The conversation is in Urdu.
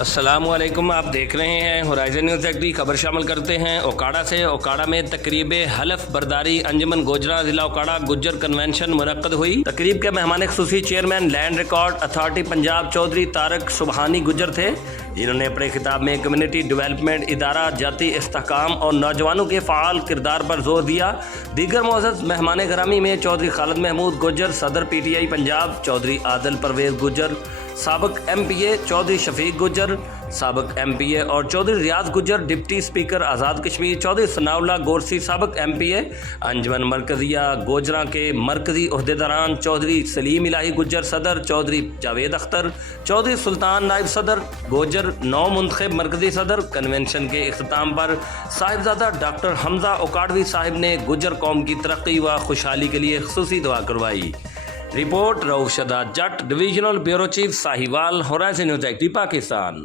السلام علیکم، آپ دیکھ رہے ہیں ہورائزن نیوز ایکٹی۔ خبر شامل کرتے ہیں اوکاڑا سے۔ اوکاڑا میں تقریب حلف برداری انجمن گوجرا ضلع اوکاڑا گجر کنونشن منعقد ہوئی۔ تقریب کے مہمان خصوصی chairman land record authority Punjab Chaudhry Tariq Subhani Gujjar تھے، جنہوں نے اپنے خطاب میں کمیونٹی ڈیولپمنٹ ادارہ جاتی استحکام اور نوجوانوں کے فعال کردار پر زور دیا۔ دیگر معزز مہمان گرامی میں چودھری خالد محمود گجر صدر P T I Punjab, Chaudhry Adil Pervaiz Gujjar سابق ایم پی اے، چودھری شفیق گجر سابق ایم پی اے اور چودھری ریاض گجر ڈپٹی اسپیکر آزاد کشمیر، چودھری ثناء اللہ گورسی سابق ایم پی اے، انجمن مرکزیہ گوجراں کے مرکزی عہدیداران چودھری سلیم الہی گجر صدر، چودھری جاوید اختر، چودھری سلطان نائب صدر گوجر نو منتخب مرکزی صدر۔ کنونشن کے اختتام پر صاحبزادہ ڈاکٹر حمزہ اوکاڑوی صاحب نے گجر قوم کی ترقی و خوشحالی کے لیے خصوصی دعا کروائی۔ Report Rauf Shaddad Jatt, divisional bureau chief Sahiwal, horizon news ایکٹی، پاکستان۔